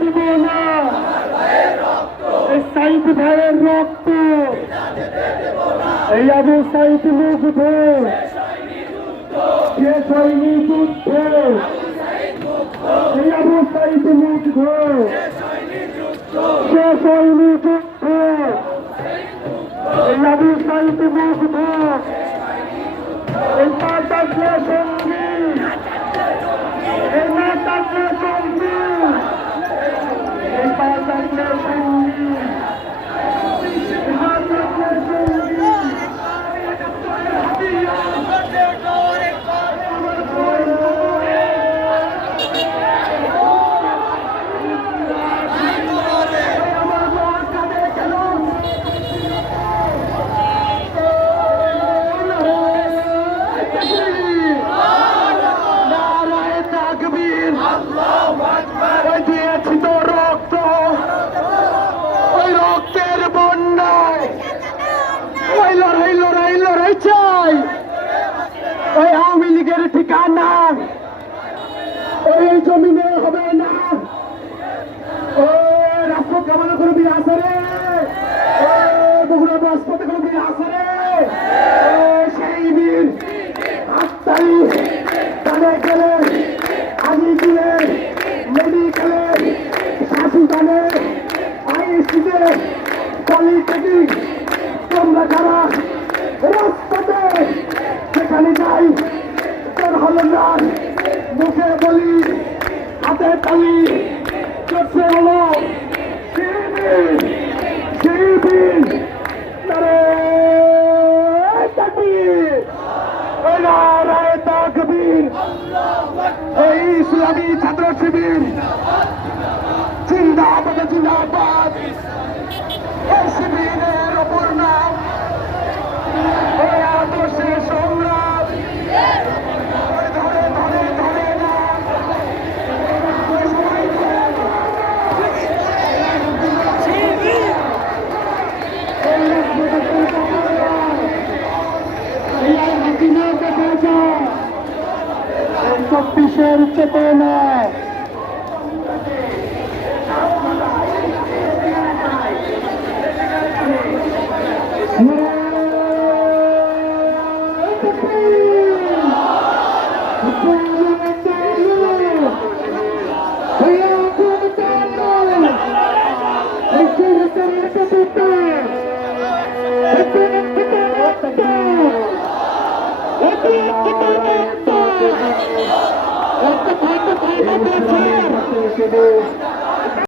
দিব না এই সাইদ ভাইয়ের রক্ত এই আবু সাইদ মুগ্ধ শেষ হয়নি যুদ্ধ এই আবু সাইদ মুগ্ধ শেষ হয়নি যুদ্ধ এই আবু সাইদ মুগ্ধ এই মা থাকলে সঙ্গী এই মা থাকলে সঙ্গী এই মা থাকলে সঙ্গী এই মা থাকলে সঙ্গী দিয়েছি তো রক্ত ওই রক্তের বন্যায় ওই লড়াই লড়াই লড়াই চাই ওই আওয়ামী লীগের ঠিকানা ওই জমিনে হবে না ও রাষ্ট্র কামানো কোনো বীর আছে রে বগুড়া বাসপথে কোনো বীর আছে রে সেই বীর আত্মারি কানে গেলে আগে গিয়ে মেডিকেলে শাসুদানে আইসিতে পলিটেকনিক তোমরা যারা রাস্তাতে সেখানে যাই তোর হলো না মুখে বলি হাতে তালি চোখে হলো শিবির তারে তাকবীর এই ইসলামী ছাত্র শিবির জিন্দাবাদ জিন্দাবাদ এই শিবিরের অপর নাম ওই আদর্শের সংগ্রাম ধরে ধরে ধরে না চব্বিশের চেতনা